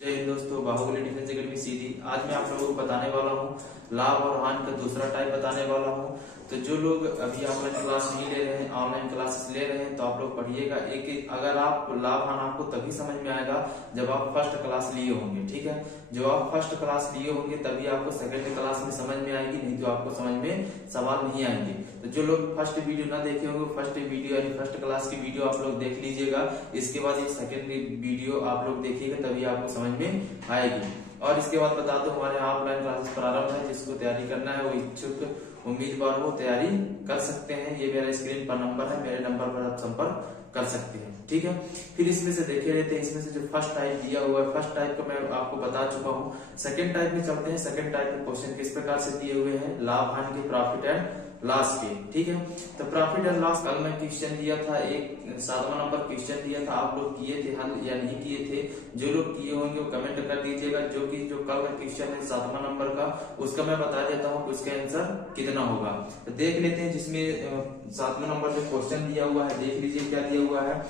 जय हिंद दोस्तों, Baahubali defence academy सीधी। आज मैं आप लोगों को बताने वाला हूँ लाभ और हानि का दूसरा टाइप बताने वाला हूँ। तो जो लोग अभी ऑनलाइन क्लास नहीं ले रहे हैं, ऑनलाइन क्लासेस ले रहे हैं, तो आप लोग पढ़िएगा। एक अगर आप लाभ हानि आपको तभी समझ में आएगा जब आप फर्स्ट क्लास लिए होंगे, ठीक है। जो आप फर्स्ट क्लास लिए होंगे तभी आपको सेकंड क्लास में समझ में आएगी, नहीं तो आपको समझ में सवाल नहीं आएंगे। तो जो लोग फर्स्ट वीडियो ना देखे होंगे, फर्स्ट वीडियो यानी फर्स्ट क्लास की वीडियो आप लोग देख लीजिएगा। इसके बाद ये सेकंड वीडियो आप लोग देखिएगा, तभी आपको समझ में आएगी। और इसके बाद बता दो, हमारे ऑफलाइन क्लासेस प्रारंभ है। जिसको तैयारी करना है वो इच्छुक उम्मीदवार वो तैयारी कर सकते हैं। ये मेरा स्क्रीन पर नंबर है, मेरे नंबर पर आप संपर्क कर सकते हैं, ठीक है। फिर इसमें से देखे रहते हैं, इसमें से जो फर्स्ट टाइप दिया हुआ है, फर्स्ट टाइप का मैं आपको बता चुका हूँ। सेकंड टाइप में चलते हैं। सेकंड टाइप में क्वेश्चन किस प्रकार से दिए हुए हैं, लाभ हानि के, प्रॉफिट एंड लॉस के, ठीक है। तो प्रॉफिट एंड लॉस कल मैं क्वेश्चन दिया था, एक 7वां नंबर क्वेश्चन दिया था। आप लोग किए थे हल या नहीं किए थे? जो लोग किए होंगे वो कमेंट कर दीजिएगा। जो कल का क्वेश्चन है 7वां नंबर का, उसका मैं बता देता हूँ कि उसका आंसर कितना होगा। तो देख लेते हैं। जिसमें 7वां नंबर जो क्वेश्चन दिया हुआ है, देख लीजिए क्या दिया हुआ है।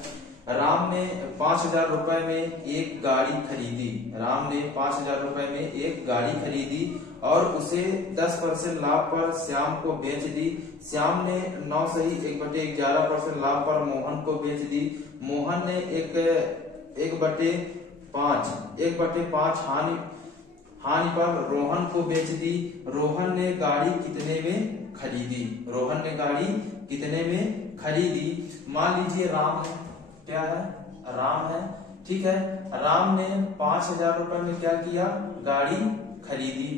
राम ने 5,000 रुपए में एक गाड़ी खरीदी। राम ने 5,000 रुपए में एक गाड़ी खरीदी और उसे 10% लाभ पर श्याम को बेच दी। श्याम ने 9 सही 1/11% लाभ पर मोहन को बेच दी। मोहन ने 1/5 हानि पर रोहन को बेच दी। रोहन ने गाड़ी कितने में खरीदी? रोहन ने गाड़ी कितने में खरीदी? मान लीजिए राम है, क्या है, राम है, ठीक है। राम ने 5,000 रुपए में क्या किया, गाड़ी खरीदी।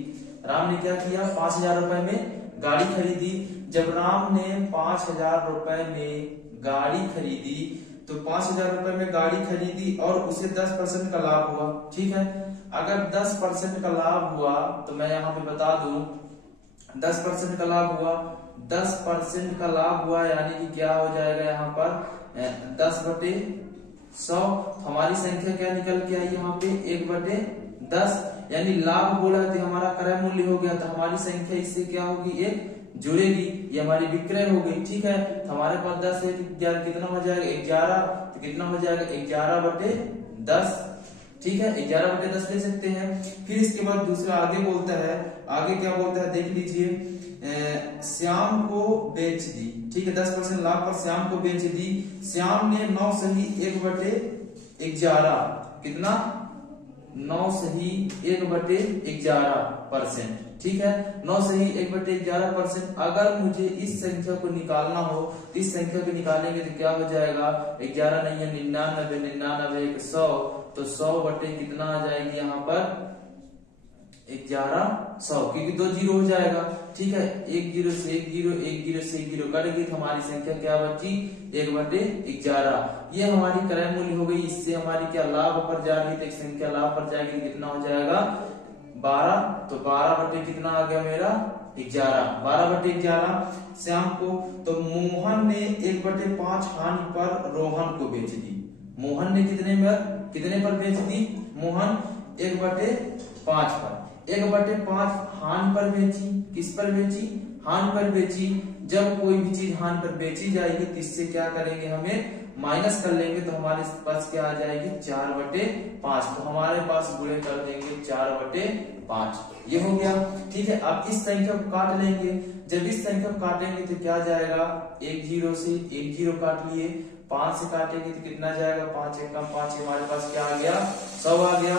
राम ने क्या किया, 5,000 रुपए में गाड़ी खरीदी। जब राम ने 5,000 रुपए में गाड़ी खरीदी, तो 5,000 रुपए में गाड़ी खरीदी और उसे 10% का लाभ हुआ, ठीक है। अगर 10% का लाभ हुआ तो मैं यहाँ पे बता दूं, 10% का लाभ हुआ, 10% का लाभ हुआ यानी कि क्या हो जाएगा यहाँ पर 10/100। हमारी संख्या क्या निकल के आई यहाँ पे 1/10, यानी लाभ बोला तो हमारा क्रय मूल्य हो गया। तो हमारी संख्या इससे क्या होगी, एक जुड़ेगी, ये हमारी विक्रय हो गई, ठीक है। तो हमारे पास 10 है, कितना हो जाएगा 11, तो कितना हो जाएगा 11/10, ठीक है। 11/10 ले सकते हैं। फिर इसके बाद दूसरा आगे बोलता है, आगे क्या बोलता है देख लीजिए। श्याम को बेच दी, ठीक है। 10% लाभ पर श्याम को बेच दी। श्याम ने 9 सही 1/11, कितना 9 सही 1/11%, ठीक है। 9 सही 1/11%। अगर मुझे इस संख्या को निकालना हो, इस संख्या को निकालेंगे तो क्या हो जाएगा, 11 नहीं है 99, 99 100, तो 100 बटे कितना आ जाएगी यहाँ पर 1100, क्योंकि 2 जीरो हो जाएगा, ठीक है। 1 0 से 1 0, 1 0 से 1 0 कट गई, तो हमारी संख्या क्या बची 1/11। ये हमारी क्रय मूल्य हो गई। इससे हमारी क्या लाभ पर जा रही, तो एक संख्या लाभ पर जाएगी, कितना हो जाएगा 12, तो 12 बटे कितना आ गया मेरा 11, 12/11 श्याम को। तो मोहन ने 1/5 हानि पर रोहन को बेच दी। मोहन ने कितने पर बेच दी? मोहन 1/5 पर। 1/5 हानि पर बेची, किस पर बेची, हानि पर बेची। जब कोई भी चीज हानि पर बेची जाएगी तो इससे क्या करेंगे, हमें माइनस कर लेंगे, तो हमारे पास क्या आ जाएगी 4/5। तो हमारे पास गुणे कर देंगे 4/5, ये हो गया, ठीक है। अब इस संख्या को काट लेंगे। जब इस संख्या को काटेंगे तो क्या जाएगा, 1 0 से 1 0 काट लिए, 5 से काटेंगे तो कितना जाएगा, 5 1 कम 5, हमारे पास क्या आ गया 100 आ गया।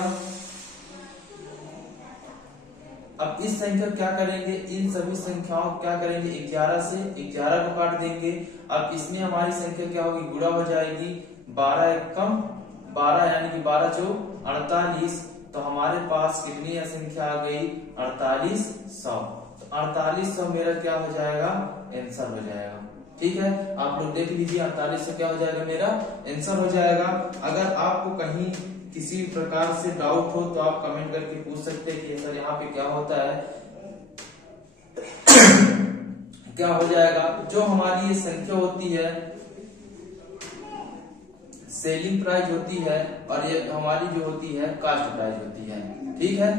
अब इस संख्या क्या करेंगे, इन सभी संख्याओं को क्या करेंगे, 11 से 11 को काट देंगे। अब इसमें हमारी संख्या क्या होगी, गुणा हो जाएगी, 12 1 कम 12, यानी कि 12 4 48। तो हमारे पास कितनी संख्या आ गई 4800। तो 4800 मेरा क्या हो जाएगा, आंसर हो जाएगा, ठीक है। आप लोग देख लीजिए 4800 क्या हो जाएगा, मेरा आंसर हो जाएगा। अगर आपको कहीं किसी प्रकार से डाउट हो तो आप कमेंट करके पूछ सकते हैं कि सर यहाँ पे क्या होता है, क्या हो जाएगा। जो हमारी ये संख्या होती है सेलिंग प्राइस होती है, और ये हमारी जो होती है कास्ट प्राइस होती है, ठीक है।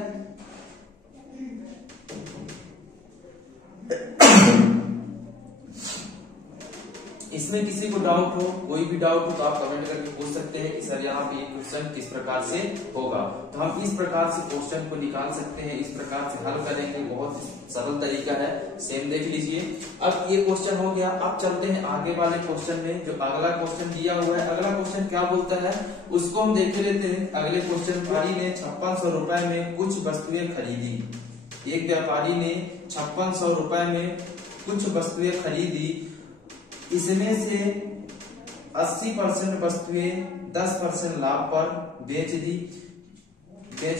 इसमें किसी को डाउट हो, कोई भी डाउट हो तो आप कमेंट करके पूछ सकते हैं कि सर यहाँ पे ये क्वेश्चन किस प्रकार से होगा। तो हम इस प्रकार से क्वेश्चन को निकाल सकते हैं, इस प्रकार से हल करेंगे, बहुत सरल तरीका है, सेम देख लीजिए। अब ये क्वेश्चन हो गया, अब चलते हैं आगे वाले क्वेश्चन में। जो अगला क्वेश्चन दिया हुआ है, अगला क्वेश्चन क्या बोलता है उसको हम देख लेते हैं। अगले क्वेश्चन, व्यापारी ने 5600 रुपए में कुछ वस्तुएं खरीदी। एक व्यापारी ने 5600 रुपए में कुछ वस्तुएं खरीदी, इसमें से 80% वस्तुएं 10% लाभ पर बेच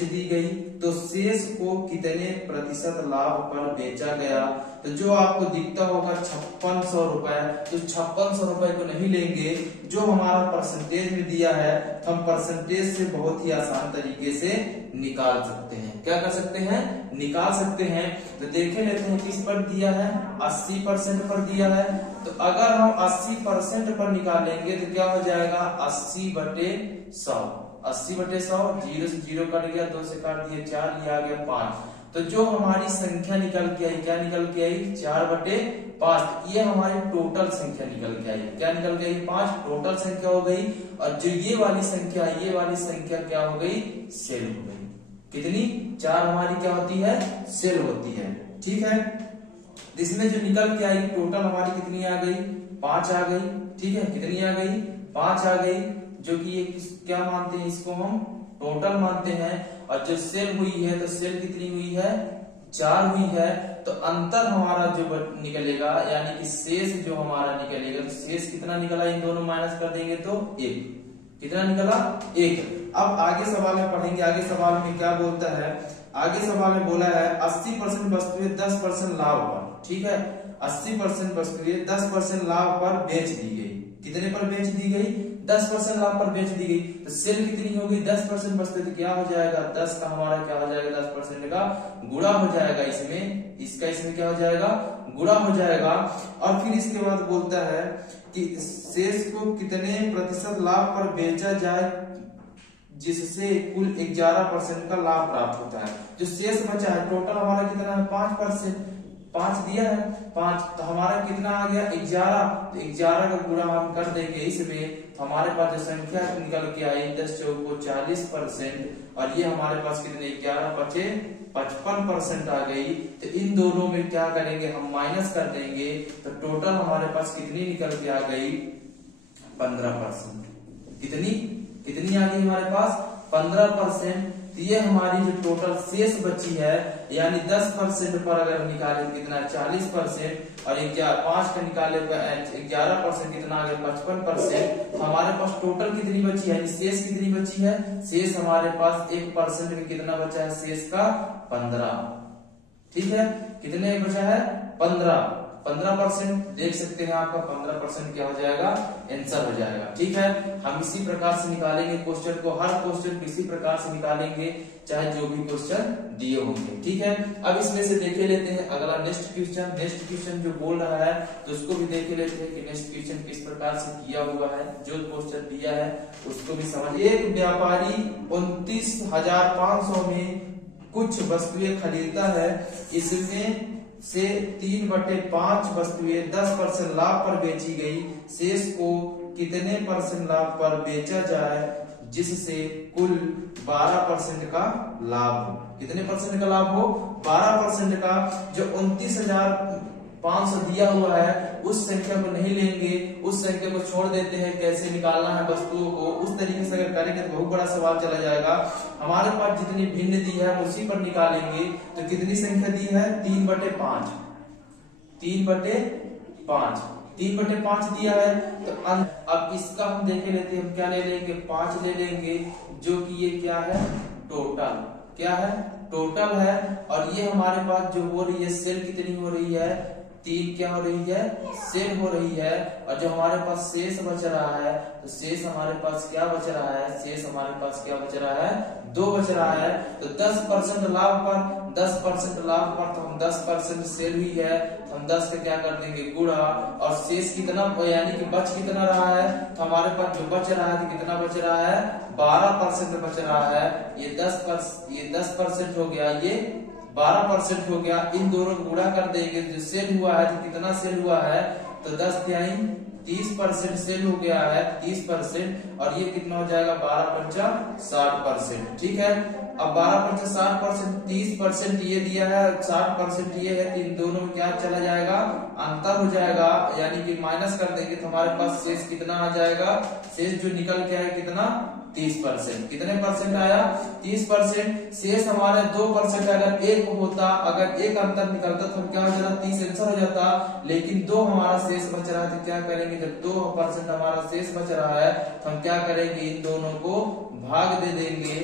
दी गई, तो शेष को कितने प्रतिशत लाभ पर बेचा गया। तो जो आपको दिखता होगा 5600 रुपए, तो 5600 रुपए को नहीं लेंगे, जो हमारा परसेंटेज में दिया है हम परसेंटेज से बहुत ही आसान तरीके से निकाल सकते हैं। क्या कर सकते हैं, निकाल सकते हैं। तो देखे लेते हैं किस पर दिया है, 80% पर दिया है। तो अगर हम 80% पर निकालेंगे तो क्या हो जाएगा, 80/100, 80/100, 0 से 0 कट गया, 2 से काट दिए 4, ये आ गया 5। तो जो हमारी संख्या निकल के आई, क्या निकल के आई, 4/5। ये हमारी टोटल संख्या निकल के आई, क्या निकल के आई, 5 टोटल संख्या हो गई। और जो ये वाली संख्या, ये वाली संख्या क्या हो गई, सेल हो गई। कितनी, 4 हमारी क्या होती है, सेल होती है। ठीक है, इसमें जो निकल के आई टोटल हमारी कितनी आ गई, 5 आ गई। ठीक है, कितनी आ गई, 5 आ गई, जो कि ये क्या मानते हैं, इसको हम टोटल मानते हैं। और जो सेल हुई है, तो सेल कितनी हुई है, 4 हुई है। तो अंतर हमारा जो निकलेगा, यानी कि शेष जो हमारा निकलेगा, तो शेष कितना निकला, इन दोनों माइनस कर देंगे तो 1, कितना निकला, 1। अब आगे सवाल में पढ़ेंगे, आगे सवाल में क्या बोलता है। आगे सवाल में बोला है 80% वस्तुएं 10% लाभ पर, ठीक है, 80% वस्तुएं 10% लाभ पर बेच दी गई। कितने पर बेच दी गई, 10% लाभ पर बेच दी गई। तो सेल कितनी होगी, 10% वस्तु, तो क्या हो जाएगा, 10 का हमारा क्या हो जाएगा, 10% का गुणा हो जाएगा इसमें, इसका इसमें क्या हो जाएगा, गुणा हो जाएगा। और फिर इसके बाद बोलता है कि शेष को कितने प्रतिशत लाभ पर बेचा जाए, जिससे कुल 11% का लाभ प्राप्त होता है। जो शेष बचा है, टोटल हमारा कितना है, 5%, 5 दिया है, 5, तो हमारा कितना आ गया, 11। तो 11 का गुणा हम कर देंगे इसमें, तो हमारे पास जो संख्या निकल के आई 10 चौको 40%, और ये हमारे पास कितने, 11 बचे 55% आ गई। तो इन दोनों में क्या करेंगे, हम माइनस कर देंगे, तो टोटल हमारे पास कितनी निकल के आ गई, 15%। कितनी आ गई हमारे पास, 15%। तो ये हमारी जो टोटल शेष बची है, यानी 10% पर अगर निकाले कितना, 40%, और 5 का निकाले 11%, कितना आ गया, 55%। हमारे पास टोटल कितनी बची है, शेष कितनी बची है, शेष हमारे पास 1% का कितना बचा है, शेष का 15। ठीक है, कितने बचा है, 15% देख सकते हैं, आपका 15% क्या हो जाएगा, आंसर हो जाएगा। ठीक है, हम इसी प्रकार से निकालेंगे क्वेश्चन को, हर क्वेश्चन को इसी प्रकार से निकालेंगे, चाहे जो भी क्वेश्चन दिए होंगे। ठीक है, अब इसमें से देखे लेते हैं अगला नेक्स्ट क्वेश्चन जो बोल रहा है, तो उसको भी देखे लेते हैं कि नेक्स्ट क्वेश्चन किस प्रकार से किया हुआ है। जो क्वेश्चन दिया है उसको भी समझ। एक व्यापारी 29,500 में कुछ वस्तुएं खरीदता है, इसमें से 3/5 वस्तुएं 10% लाभ पर बेची गई, शेष को कितने % लाभ पर बेचा जाए, जिससे कुल 12% का लाभ हो। कितने % का लाभ हो, 12% का। जो 29,500 दिया हुआ है, उस संख्या को नहीं लेंगे, उस संख्या को छोड़ देते हैं। कैसे निकालना है वस्तुओं को, उस तरीके से अगर करेंगे तो बहुत बड़ा सवाल चला जाएगा। हमारे पास जितनी भिन्न दी है हम उसी पर निकालेंगे। तो कितनी संख्या दी है, 3/5, 3/5, 3/5 दिया है। तो अब इसका हम देखे लेते हैं, हम क्या ले लेंगे, 5 ले लेंगे, जो कि ये क्या है, टोटल, क्या है, टोटल है। और ये हमारे पास जो हो रही है, सेल कितनी हो रही है, 3 क्या हो रही है, सेल हो रही है। और जो हमारे पास शेष बच रहा है, तो शेष हमारे पास क्या बच रहा है, शेष हमारे पास क्या बच रहा है, 2 बच रहा है। तो 10% लाभ पर, 10% लाभ पर, तो हम 10% सेल हुई है, तो हम 10 का क्या कर देंगे, गुणा। और शेष कितना, यानी कि बच कितना रहा है, तो हमारे पास जो बच रहा है, तो कितना बच रहा है, 12% बच रहा है। ये 10% हो गया, ये 12% हो गया। इन दोनों को गुणा कर देंगे, जो सेल हुआ है, तो कितना सेल हुआ है, तो 10 तिहाई 30% सेल हो गया है 30%, और ये कितना हो जाएगा 12 60%। ठीक है, अब 12 60%, 30% ये दिया है 60% ये है, तो इन दोनों में क्या चला जाएगा, अंतर हो जाएगा, यानी कि माइनस कर देंगे तो हमारे पास शेष कितना आ जाएगा, शेष जो निकल के आया कितना 30%। कितने परसेंट आया 30%। शेष हमारे 2%, अगर एक होता, अगर एक अंतर निकलता तो क्या हो जाता 30 आंसर हो जाता, लेकिन 2 हमारा शेष बच रहा है, तो क्या करेंगे, जब 2% हमारा शेष बच रहा है तो हम क्या करेंगे, इन दोनों को भाग दे देंगे।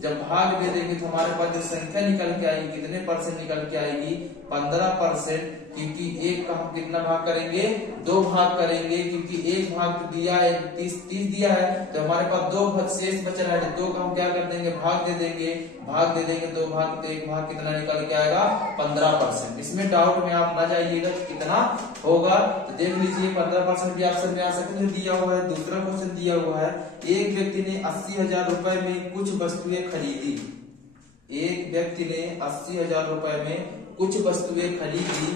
जब भाग दे देंगे तो हमारे पास जो संख्या निकल के आएगी कितने परसेंट निकल के आएगी 15%, क्योंकि एक का हम कितना भाग करेंगे 2 भाग करेंगे, क्योंकि एक भाग तो दिया है 30 दिया है, तो हमारे पास 2 शेष बच रहा है, 2 का हम क्या कर देंगे भाग दे देंगे, 2 भाग तो एक भाग कितना निकल के आएगा 15%। इसमें डाउट में आप ना जाइएगा कितना होगा, तो देख लीजिए 15% भी ऑप्शन में आ सकते हैं दिया हुआ है। दूसरा क्वेश्चन दिया हुआ है, एक व्यक्ति ने 80,000 रुपए में कुछ वस्तुएं खरीदी। एक व्यक्ति ने 80,000 रुपए में कुछ वस्तुएं खरीदी,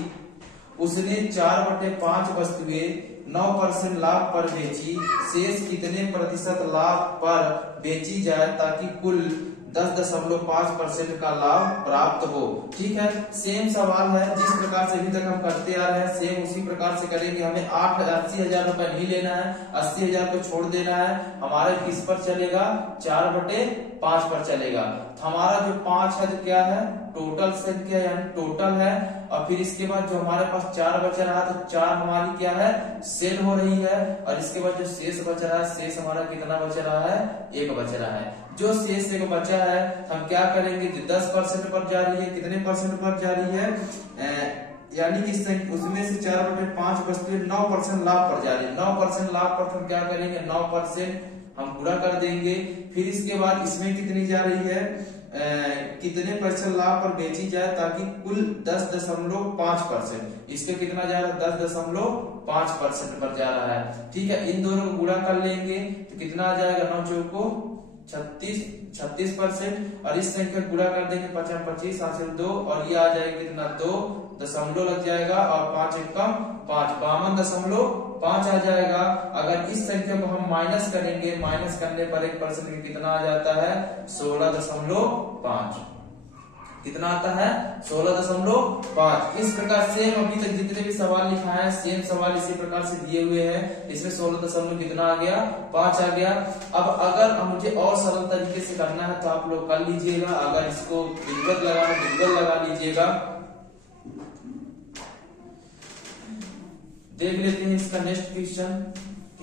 उसने 4/5 वस्तुएं 9% लाभ पर बेची, शेष कितने प्रतिशत लाभ पर बेची जाए ताकि कुल 10.5% का लाभ प्राप्त हो। ठीक है, सेम सवाल है, जिस प्रकार से अभी तक हम करते आ रहे हैं सेम उसी प्रकार से करेंगे। हमें 80,000 रुपए नहीं लेना है, 80,000 को छोड़ देना है, हमारे किस पर चलेगा 4/5 पर चलेगा। हमारा जो 5 है तो क्या है टोटल संख्या, यानी टोटल है, और फिर इसके बाद जो हमारे पास 4 बच रहा है तो 4 हमारी क्या है सेल हो रही है, और इसके बाद जो शेष बच रहा है, शेष हमारा कितना बच रहा है 1 बच रहा है। जो शेष 1 बचा है हम क्या करेंगे, जो 10% पर जा रही है, कितने परसेंट पर जा रही है, यानी कि उसमें से 4/5 वस्तुएं 9% लाभ पर जा रही है, 9% लाभ पर हम क्या करेंगे 9% हम पूरा कर देंगे। फिर इसके बाद इसमें कितनी जा रही है, कितने % लाभ पर बेची जाए ताकि कुल 10.5%, इसके कितना जा रहा है 10.5% पर जा रहा है। ठीक है, इन दोनों को गुणा कर लेंगे तो कितना आ जाएगा 9 चौको 36%, और इस संख्या गुणा कर देंगे 5 25 हासिल 2, और ये आ जाएगा कितना 2 दशमलव लग जाएगा, और 5 एकम 5 52.5 आ जाएगा। अगर इस संख्या को हम माइनस करेंगे, माइनस करने पर 1% कितना आ जाता है 16.5, कितना आता है 16.5। इस प्रकार से अभी तक जितने भी सवाल लिखा है सेम सवाल इसी प्रकार से दिए हुए हैं, इसमें 16 कितना आ गया 5 आ गया। अब अगर मुझे और सरल तरीके से करना है तो आप लोग कर लीजिएगा, अगर इसको दिक्कत लगा लीजिएगा। देख लेते हैं इसका नेक्स्ट क्वेश्चन,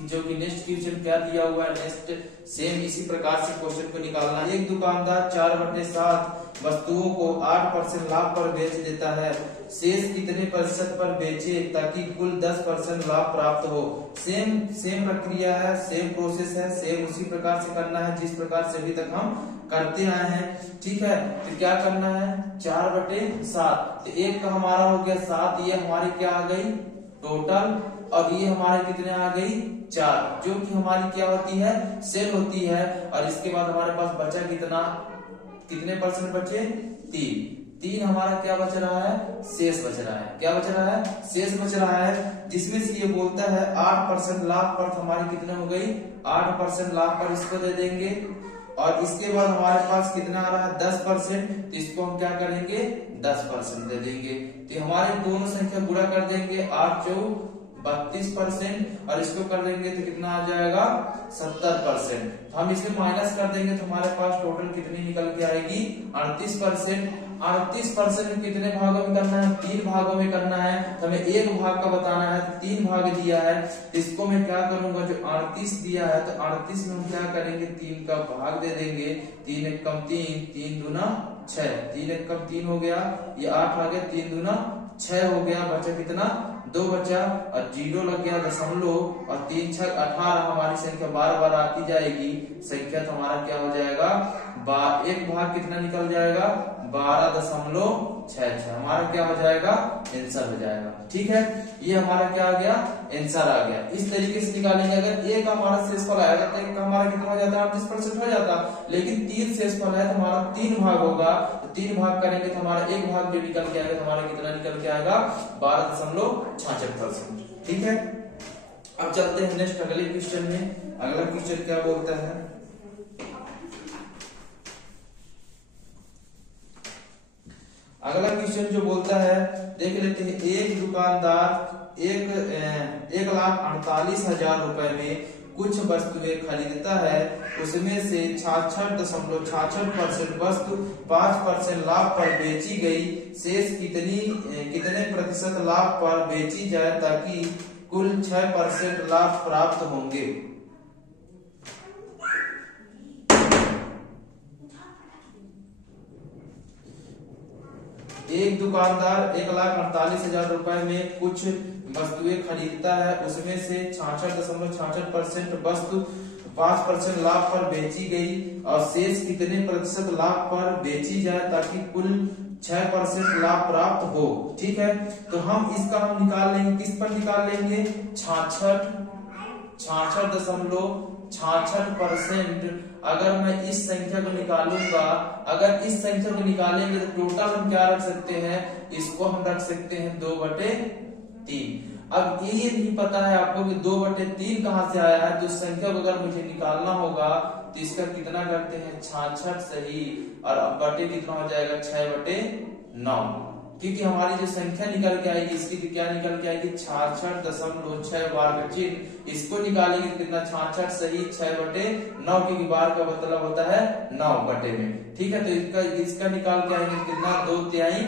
जो कि नेक्स्ट क्वेश्चन क्या दिया हुआ है। नेक्स्ट सेम इसी प्रकार से क्वेश्चन को निकालना। एक दुकानदार 4/7 वस्तुओं को 8% लाभ पर बेच देता है, शेष कितने % पर बेचे ताकि कुल 10% लाभ प्राप्त हो। सेम प्रक्रिया है, सेम प्रोसेस है, सेम उसी प्रकार से करना है जिस प्रकार से अभी तक हम करते आए हैं। ठीक है, तो क्या करना है 4/7, तो एक का हमारा हो गया 7, ये हमारी क्या आ गई टोटल, और ये हमारे कितने आ गई 4, जो कि हमारी क्या होती है सेल होती है। और इसके बाद हमारे पास बचा कितने % बचे 3 हमारा क्या बच रहा है शेष बच रहा है। क्या बच रहा है शेष बच रहा है, जिसमें से ये बोलता है 8% लाभ पर, हमारी कितने हो गई 8% लाभ पर, इसको दे देंगे। और इसके बाद हमारे पास कितना आ रहा है 10%, तो इसको हम क्या करेंगे 10% दे देंगे। तो हमारे दोनों संख्या गुणा कर देंगे 8 चौक 32%, और इसको कर देंगे तो कितना आ जाएगा 70%। हम इसमें माइनस कर देंगे तो हमारे पास टोटल कितनी निकल के आएगी 38%। 38% कितने भागों में करना है 3 भागों में करना है, तो हमें 1 भाग का बताना है, 3 भाग दिया है, इसको मैं क्या करूंगा जो 38 दिया है तो 38 में हम क्या करेंगे 3 का भाग दे देंगे, 3 एकम 3, 3 दूना 6, 3 एकम 3 हो गया, ये 8 आ गया, 3 दूना 6 हो गया, बचा कितना 2 बचा, और 0 लग गया दशमलव, और 3 6 18, हमारी संख्या बार आती जाएगी, संख्या तो हमारा क्या हो जाएगा 1 भाग कितना निकल जाएगा 12.66, हमारा क्या हो जाएगा आंसर हो जाएगा। ठीक है, ये हमारा क्या आ गया आंसर आ गया। इस तरीके से निकालेंगे। अगर एक हमारा शेषफल आएगा तो एक हमारा कितना हो जाता है 38% हो जाता, लेकिन 3 शेषफल है तो हमारा 3 भाग होगा, तो 3 भाग करेंगे तो हमारा 1 भाग जो निकल के आएगा तो हमारा कितना निकल के आएगा 12.66%। ठीक है, अब चलते हैं नेक्स्ट अगले क्वेश्चन में। अगला क्वेश्चन क्या बोलता है, अगला क्वेश्चन जो बोलता है देख लेते हैं। एक दुकानदार 1,48,000 रुपए में कुछ वस्तुएं खरीदता है, उसमें से 66.66% वस्तु 5% लाभ पर बेची गई, शेष कितने प्रतिशत लाभ पर बेची जाए ताकि कुल 6% लाभ प्राप्त होंगे। एक दुकानदार 1,48,000 रुपए में कुछ वस्तुएं खरीदता है, उसमें से 66.66% वस्तु 5% लाभ पर बेची गई और शेष कितने प्रतिशत लाभ पर बेची जाए ताकि कुल 6% लाभ प्राप्त हो। ठीक है, तो हम इसका हम निकाल लेंगे, किस पर निकाल लेंगे, 66.66% अगर मैं इस संख्या को निकालूंगा, अगर इस संख्या को निकालेंगे तो टोटल हम क्या रख सकते हैं, इसको हम रख सकते हैं 2/3। अब ये नहीं पता है आपको कि 2/3 कहां से आया है, तो इस संख्या को अगर मुझे निकालना होगा तो इसका कितना करते हैं 66 सही, और अब बटे कितना हो जाएगा 6/9, क्योंकि हमारी जो संख्या निकल के आएगी इसकी क्या निकल के आएगी 66.6 बार का चिन्ह, इसको निकालेंगे कितना 66 सही 6/9, क्योंकि बार का मतलब होता है 9 बटे में। ठीक है, तो इसका निकाल के आएंगे कितना 2 तिहाई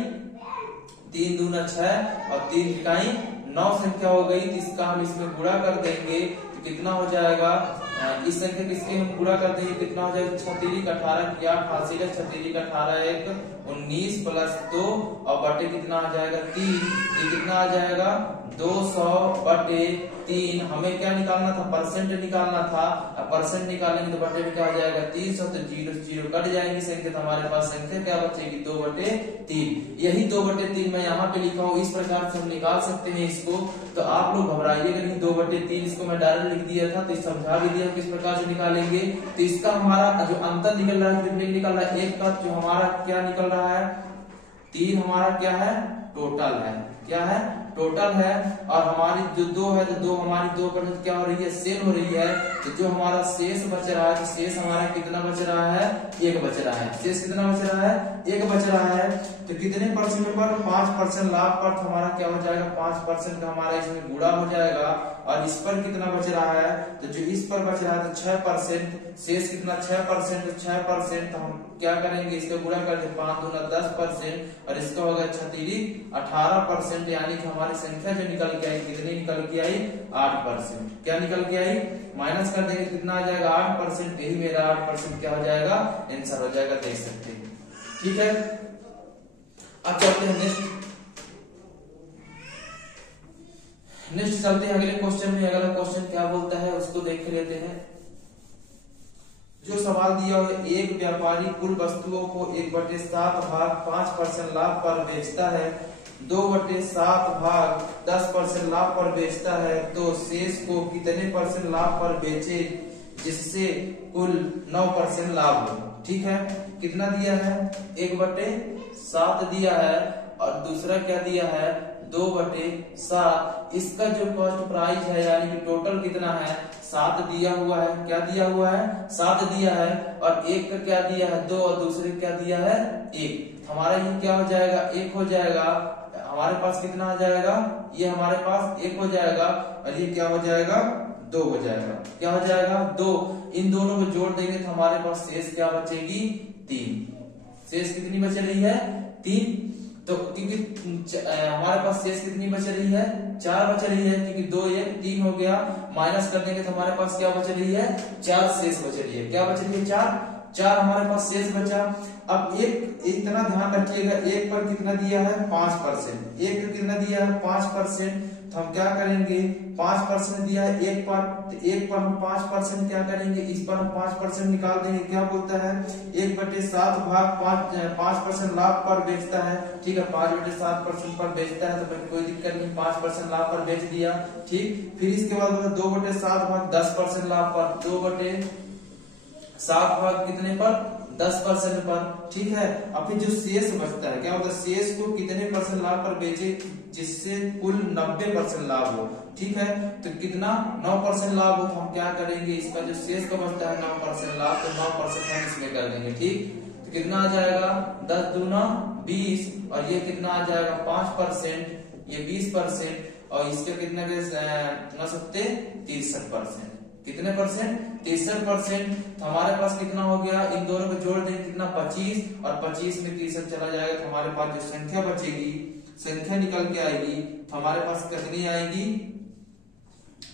3 दूना 6 और 3 तिहाई 9 संख्या हो गई। इसका हम इसमें गुणा कर देंगे तो कितना हो जाएगा, इस संख्या किसके हम पूरा कर देंगे कितना हो जाएगा 6×3 = 18 क्या हासिल है 6×3 = 18 1 19 + 2 और बटे कितना आ जाएगा 3, ये कितना आ जाएगा 200/3। हमें क्या निकालना था, परसेंट निकालना था, अब परसेंट निकालेंगे तो बटे में क्या हो जाएगा 300, तो 0 से 0 कट जाएंगे संख्या, तो हमारे पास संख्या क्या बचेगी 2/3। यही 2/3 मैं यहाँ पे लिखा हूँ, इस प्रकार से हम निकाल सकते हैं इसको। तो आप लोग घबराइएगा नहीं, 2/3 इसको मैं डायरेक्ट लिख दिया था, तो समझा भी दिया किस प्रकार से निकालेंगे। तो इसका हमारा जो अंतर निकल रहा है, ट्रिपलिंग निकल रहा है, एक का जो हमारा क्या निकल रहा है 3 हमारा क्या है टोटल है, क्या है टोटल है, और हमारी जो 2 है तो 2 हमारी 2% क्या हो रही है सेल हो रही है। तो जो हमारा शेष बच रहा है, तो शेष हमारा कितना बच रहा है 1 बच रहा है, शेष कितना बच रहा है 1 बच रहा है। तो कितने परसेंट पर 5% लाभ पर हमारा क्या हो जाएगा 5% का हमारा इसमें गुणा हो जाएगा, और इस पर कितना बच रहा है, तो जो इस पर बच रहा है तो 6%, शेष कितना 6%, तो 6% हम क्या करेंगे इसको गुणा करके 5 दूना 10% और इसका होगा 6×3 = 18%, यानी कि हमारी संख्या जो निकल के आई कितनी निकल के आई 8%। क्या निकल के आई माइनस कर देंगे कितना आ जाएगा 8%, यही मेरा 8% क्या हो जाएगा आंसर हो जाएगा, देख सकते हैं। ठीक है, अब चलते हैं नेक्स्ट चलते हैं अगले क्वेश्चन में। अगला क्वेश्चन क्या बोलता है उसको देख लेते हैं। जो सवाल दिया हुआ है, एक व्यापारी कुल वस्तुओं को 1/7 भाग 5% लाभ पर बेचता है, 2/7 भाग 10% लाभ पर बेचता है, तो शेष को कितने परसेंट लाभ पर बेचे जिससे कुल 9% लाभ हो। ठीक है, कितना दिया है 1/7 दिया है, और दूसरा क्या दिया है 2/7। इसका जो कॉस्ट प्राइस है यानी कि टोटल कितना है 7 दिया हुआ है, क्या दिया हुआ है 7 दिया है, और एक का क्या दिया है 2 और दूसरे क्या दिया है 1। हमारा ये क्या हो जाएगा 1 हो जाएगा, हमारे पास कितना आ जाएगा, ये हमारे पास 1 हो जाएगा, और ये क्या हो जाएगा 2 हो जाएगा, क्या हो जाएगा 2। इन दोनों को जोड़ देंगे तो हमारे पास शेष क्या बचेगी 3। शेष कितनी बच रही है 3, तो क्योंकि हमारे पास शेष कितनी बच रही है 4 बच रही है, क्योंकि 2 1 3 हो गया, माइनस कर देंगे तो हमारे पास क्या बच रही है 4 शेष बच रही है, क्या बच रही है 4 हमारे पास शेष बचा। अब एक इतना ध्यान रखिएगा, एक पर कितना दिया है 5%, एक पर कितना दिया है 5%, तो हम क्या करेंगे 5% दिया है एक पर, तो एक पर हम 5% क्या करेंगे, इस पर हम 5% निकाल देंगे, क्या बोलता है 1/7 भाग 5% लाभ पर बेचता है। ठीक है, 5/7% पर बेचता है तो कोई दिक्कत नहीं, 5% लाभ पर बेच दिया। ठीक, फिर इसके बाद 2/7 भाग 10% लाभ पर, 2/7 भाग कितने पर 10% पर, ठीक है। अब फिर जो शेष बचता है, क्या होता है, शेष को कितने परसेंट लाभ पर बेचे जिससे कुल 90% लाभ हो, ठीक है। तो कितना 9% लाभ हो, तो हम क्या करेंगे, इसका जो शेष का बचता है 9% लाभ, तो 9% हम इसमें कर देंगे, ठीक। तो कितना आ जाएगा 10 दूना 20, और ये कितना आ जाएगा 5%, ये 20%, और इसके कितने के सकते 63%, कितने परसेंट 63%। तो हमारे पास कितना हो गया, इन दोनों को जोड़ देंगे कितना 25, और 25 में 63 चला जाएगा, तो हमारे पास जो संख्या बचेगी, संख्या निकल के आएगी, तो हमारे पास कितनी आएगी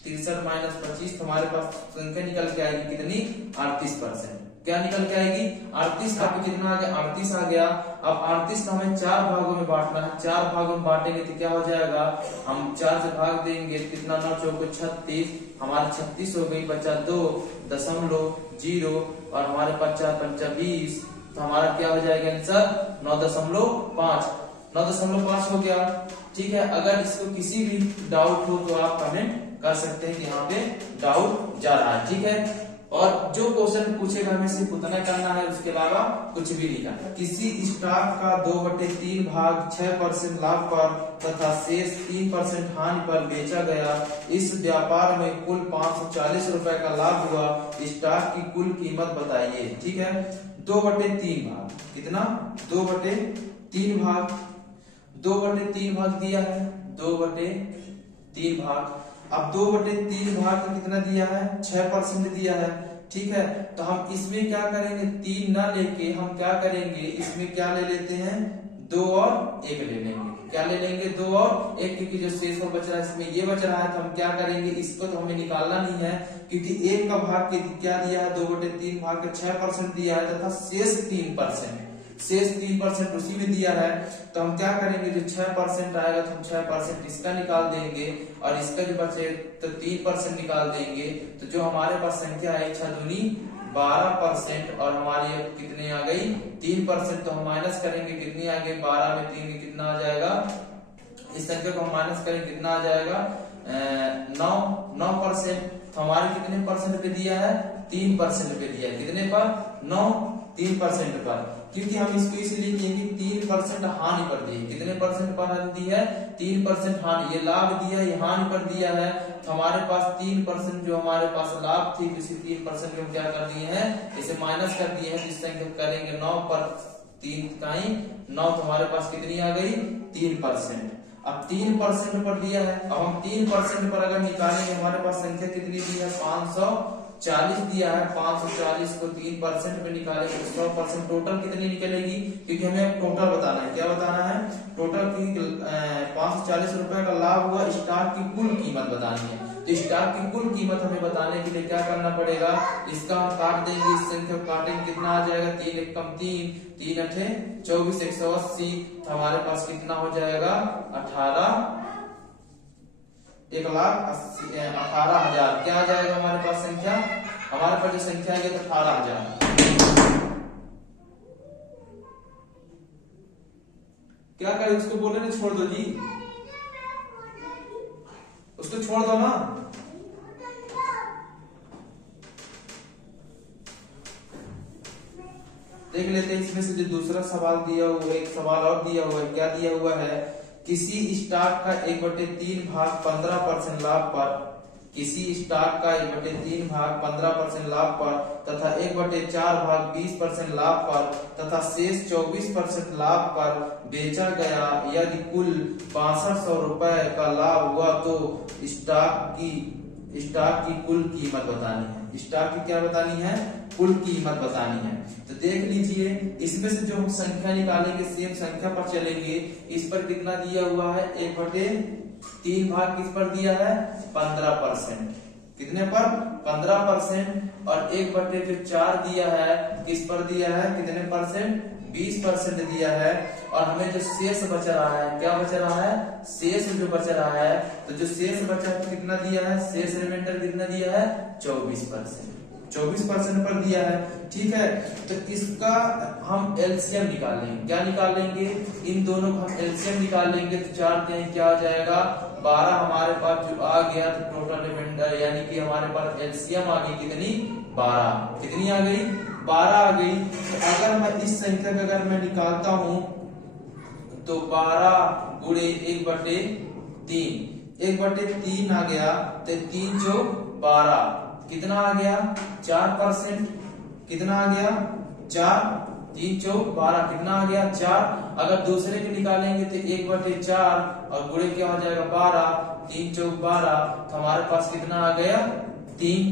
63 माइनस 25, तो हमारे पास संख्या निकल के आएगी कितनी 38%। क्या निकल के आएगी 38, का कितना आ गया 38 आ गया। अब 38 को हमें 4 भागों में बांटना है, 4 भागों में बांटेंगे तो क्या हो जाएगा, हम 4 से भाग देंगे, कितना 9 चौको 36, हमारे 36 हो गई, बचा 2.0 और हमारे पास 4 पंचा 20, तो हमारा क्या हो जाएगा आंसर 9.5 हो गया, ठीक है। अगर इसको किसी भी डाउट हो तो आप कमेंट कर सकते हैं कि यहाँ पे डाउट जा रहा है, ठीक है। और जो क्वेश्चन पूछेगा हमें सिर्फ उतना करना है, उसके अलावा कुछ भी नहीं करना। किसी स्टॉक का 2/3 भाग 6% लाभ पर तथा शेष 3% हानि पर बेचा गया, इस व्यापार में कुल 540 रुपए का लाभ हुआ, स्टॉक की कुल कीमत बताइए, ठीक है। 2/3 भाग, कितना 2/3 भाग, 2/3 भाग दिया है, 2/3 भाग। अब 2/3 भाग का कितना दिया है 6% दिया है, ठीक है। तो हम इसमें क्या करेंगे, 3 ना लेके हम क्या करेंगे, इसमें क्या ले लेते हैं 2 और 1 ले लेंगे, क्या ले लेंगे 2 और 1, क्योंकि जो शेष बच रहा है इसमें ये बच रहा है, तो हम क्या करेंगे, इसको तो हमें निकालना नहीं है, क्योंकि 1 का भाग क्या दिया है 2/3 भाग का 6% दिया है, तथा शेष 3%, शेष 3% उसी में दिया है। तो हम क्या करेंगे, जो 6% आएगा तो हम 6% इसका निकाल देंगे, और इसका जो बचे तो 3% निकाल देंगे। तो जो हमारे पास संख्या है 6 दूनी 12%, और हमारी कितनी आ गई 3%, तो हम माइनस करेंगे, कितनी आ गई 12 में 3 कितना आ जाएगा, इस संख्या को हम माइनस करेंगे, कितना आ जाएगा 9%। तो हमारे कितने परसेंट पे दिया है 3% पे दिया है, कितने पर 3% पर, क्योंकि हम इसको इसलिए किए कि 3% हानि पर दी, कितने परसेंट पर दी है 3% हानि, ये लाभ दिया ये हानि पर दिया है। तो हमारे पास 3% जो हमारे पास लाभ थी, उसी 3% को हम क्या कर दिए हैं, इसे माइनस कर दिए हैं, जिस संख्या करेंगे 9 पर 3 काई 9, तो हमारे पास कितनी आ गई 3%। अब 3% पर दिया है, अब हम 3% पर अगर निकालेंगे, हमारे पास संख्या कितनी दी है 540 दिया है, 540 को 3% पे निकालेंगे 100%, टोटल कितनी निकलेगी, क्योंकि हमें टोटल बताना है, क्या बताना है टोटल की 540 रुपए का लाभ हुआ, स्टॉक की कुल कीमत बतानी है। तो स्टॉक की कुल कीमत हमें बताने के लिए क्या करना पड़ेगा, इसका हम काट देंगे, इस संख्या काटेंगे, कितना आ जाएगा 3 1 कम 3 3 8 24 180, तो हमारे पास कितना हो जाएगा 1,18,000, क्या आ जाएगा हमारे पास संख्या, हमारे पास जो संख्या है तो 18,000। क्या करें, उसको बोले ना छोड़ दो जी, उसको छोड़ दो ना। देख लेते हैं इसमें से जो दूसरा सवाल दिया हुआ है, एक सवाल और दिया हुआ है, क्या दिया हुआ है, किसी स्टॉक का 1/3 भाग 15% लाभ पर, किसी स्टॉक का 1/3 भाग 15% लाभ पर तथा 1/4 भाग 20% लाभ पर तथा शेष 24% लाभ पर बेचा गया, यदि कुल 6200 रुपए का लाभ हुआ तो स्टॉक की कुल कीमत बतानी है, स्टॉक की क्या बतानी है कुल कीमत बतानी है। तो देख लीजिए, इसमें से जो हम संख्या निकालेंगे सेम संख्या पर चलेंगे, इस पर कितना दिया हुआ है 1/3 भाग किस पर दिया है 15%, कितने पर 15%, और 1/4 दिया है किस पर दिया है कितने परसेंट 20% दिया है, और हमें जो शेष बच रहा है, क्या बच रहा है शेष जो बच रहा है, तो जो शेष बचा है कितना दिया है, शेष रिमाइंडर कितना दिया है 24% पर दिया है, ठीक है। तो इसका हम एलसीएम निकाल लेंगे, क्या निकाल लेंगे, इन दोनों का हम एलसीएम निकाल लेंगे, तो 4 क्या आ जाएगा 12 हमारे पास जो आ गया, तो टोटल रिमाइंडर यानी कि हमारे पास एलसीएम आ गई कितनी 12, कितनी आ गई 12 आ गई। तो अगर मैं इस संख्या का अगर मैं निकालता हूं तो 12 गुणे 1/3, 1/3 आ गया। तो 3 चौक 12 कितना आ गया 4%। कितना आ गया 4, 3 चौक 12 कितना आ गया 4। अगर दूसरे के निकालेंगे तो 1/4 और गुणे क्या हो जाएगा 12, 3 चौक 12, तो हमारे पास कितना आ गया 3।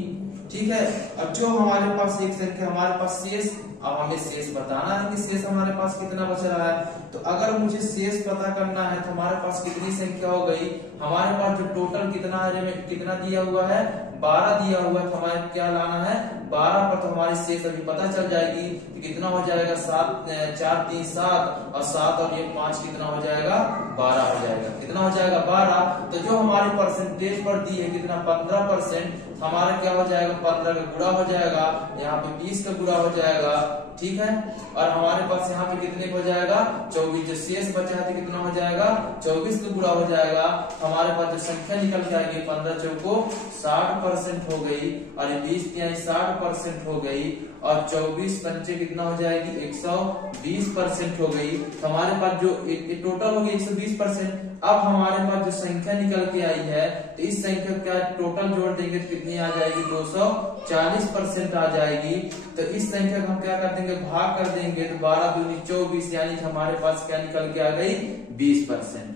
ठीक है, अब जो हमारे पास एक संख्या हमारे पास शेष, अब हमें शेष बताना है कि शेष हमारे पास कितना बच रहा है। तो अगर मुझे शेष पता करना है तो हमारे पास कितनी संख्या हो गई, हमारे पास जो टोटल कितना दिया हुआ है 12 दिया हुआ है। तो हमारे क्या लाना है 12 पर, तो हमारी शेष अभी पता चल जाएगी कि कितना हो जाएगा 7, 4, 3, 7 और 7 और ये 5 कितना हो जाएगा 12 हो जाएगा। कितना हो जाएगा 12। तो जो हमारी परसेंटेज पर दी है कितना 15%, हमारा क्या हो जाएगा 15 का गुणा हो जाएगा, यहाँ पे 20 का गुणा हो जाएगा। ठीक है, और हमारे पास यहाँ पे कितने हो जाएगा 24, जो शेष बचा है तो कितना हो जाएगा 24 का गुणा हो जाएगा। हमारे पास जो संख्या निकल के आएगी 15 चौको 60% हो गई, और 20 यानी 60% हो गई, और 24 पंचे कितना हो जाएगी 120% हो गई। तो हमारे पास जो टोटल हो गई 120%। अब हमारे पास जो संख्या निकल के आई है तो इस संख्या का टोटल जोड़ देंगे तो कितनी आ जाएगी 240% आ जाएगी। तो इस संख्या को हम क्या कर देंगे भाग कर देंगे, तो 12 दूनी 24, यानी हमारे पास क्या निकल के आ गई 20%।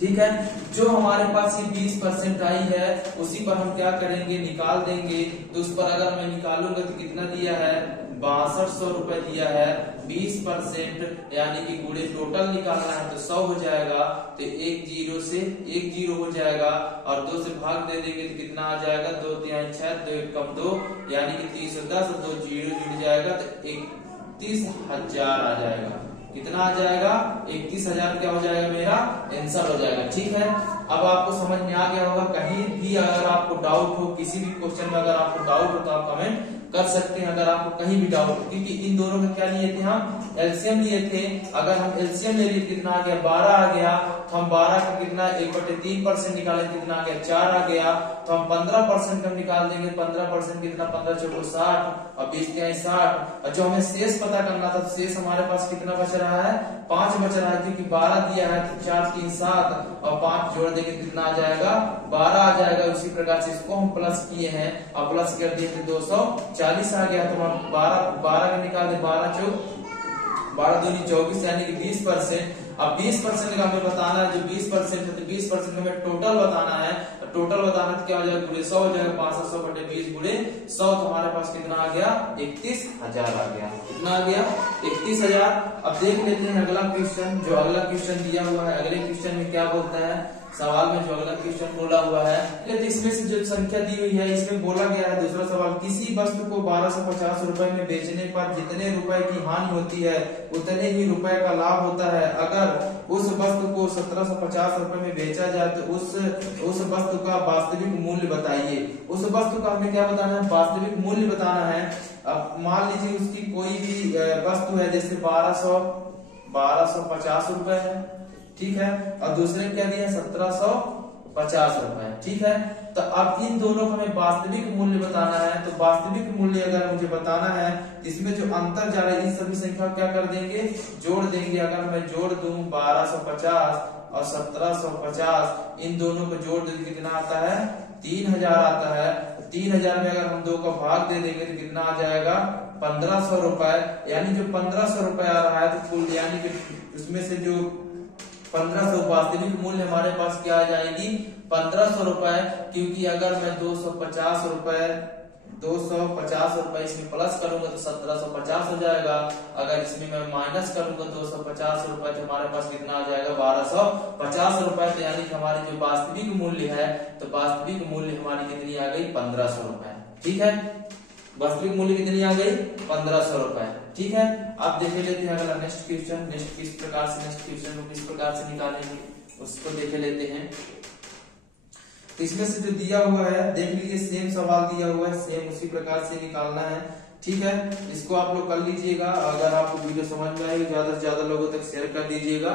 ठीक है, जो हमारे पास ये 20% आई है उसी पर हम क्या करेंगे निकाल देंगे। तो उस पर अगर मैं निकालूंगा तो कितना दिया है 6200 रुपए दिया है। 20% यानी कि गुणे टोटल निकालना है तो 100 हो जाएगा। तो 1 0 से 1 0 हो जाएगा, और 2 से भाग दे देंगे तो कितना आ जाएगा 2 3 6, 2 1 कम 2, यानी कि 310, 2 0 जुड़ जाएगा तो 31,000 आ जाएगा। कितना आ जाएगा 31,000 क्या हो जाएगा मेरा आंसर हो जाएगा। ठीक है, अब आपको समझ में आ गया होगा। कहीं भी अगर आपको डाउट हो, किसी भी क्वेश्चन में अगर आपको डाउट हो तो आप कमेंट कर सकते हैं। अगर आपको कहीं भी डाउट हो, क्योंकि इन दोनों में क्या लिए थे हम एलसीएम लिए थे। अगर हम एलसीएम ले लिए कितना आ गया 12 आ गया, तो हम 12 का कितना 1/3% निकाले कितना आ गया 4 आ गया। तो हम 15% हम निकाल देंगे, 15% कितना 15 चौको 60 और 20 के 60। और जो हमें शेष पता करना था तो शेष हमारे पास कितना बच रहा है 5 बच रहा है, क्योंकि 12 दिया है तो 4 3 7 और 5 जोड़ देंगे कितना आ जाएगा 12 आ जाएगा। उसी प्रकार से इसको हम प्लस किए हैं और प्लस कर दिए थे 240 आ गया। तो हम 12 का निकाल दे 12 चौक 12 दूनी 24, यानी कि 20%। अब 20% का हमें बताना है, जो 20% है तो 20% हमें टोटल बताना है। टोटल बताना तो क्या हो जाएगा गुणे 100 हो जाएगा, 500/20 गुणे 100। तो हमारे पास कितना आ गया 31,000 आ गया। कितना आ गया 31,000। अब देख लेते हैं अगला क्वेश्चन। जो अगला क्वेश्चन दिया हुआ है, अगले क्वेश्चन में क्या बोलता है, सवाल में जो अगला क्वेश्चन बोला हुआ है, लेकिन इसमें से जो संख्या दी हुई है इसमें बोला गया है दूसरा सवाल, किसी वस्तु को 1250 रुपए में बेचने पर जितने रुपए की हानि होती है उतने ही रुपए का लाभ होता है। अगर उस वस्तु को 1750 रुपए में बेचा जाए तो उस वस्तु का वास्तविक मूल्य बताइए। उस वस्तु का हमें क्या बताना है वास्तविक मूल्य बताना है। अब मान लीजिए उसकी कोई भी वस्तु है, जैसे 1250 रुपए है, ठीक है, और दूसरे क्या दिया 1750 रुपए, ठीक है। तो अब इन दोनों को हमें वास्तविक मूल्य बताना है। तो वास्तविक मूल्य अगर मुझे बताना है, इसमें जो अंतर जा रहा है इन सभी संख्या क्या कर देंगे जोड़ देंगे। अगर मैं जोड़ दूं 1250 और 1750, इन दोनों को जोड़ देंगे कितना आता है 3000 आता है। 3000 में अगर हम 2 का भाग दे देंगे तो कितना आ जाएगा 1500 रुपए, यानी जो 1500 रुपए आ रहा है तो कुल यानी कि उसमें से जो 1500 वास्तविक मूल्य हमारे पास क्या आ जाएगी 1500 रुपए। क्योंकि अगर मैं 250 रुपए इसमें प्लस करूंगा तो 1750 हो जाएगा। अगर इसमें मैं माइनस करूंगा 250 रुपए तो हमारे पास कितना आ जाएगा 1250 रुपए। तो यानी कि हमारी जो वास्तविक मूल्य है तो वास्तविक मूल्य हमारी कितनी आ गई 1500 रुपए, ठीक है। वास्तविक मूल्य कितनी आ गई 1500 रुपए, ठीक है। आप देख लेते हैं अगला नेक्स्ट क्वेश्चन। नेक्स्ट किस प्रकार से नेक्स्ट क्वेश्चन को किस प्रकार से निकालेंगे उसको देख लेते हैं। तो इसमें से जो दिया हुआ है देख लीजिए, सेम सवाल दिया हुआ है, सेम उसी प्रकार से निकालना है, ठीक है। इसको आप लोग कर लीजिएगा। अगर आपको वीडियो समझ में आएगी ज्यादा से ज्यादा लोगों तक शेयर कर दीजिएगा।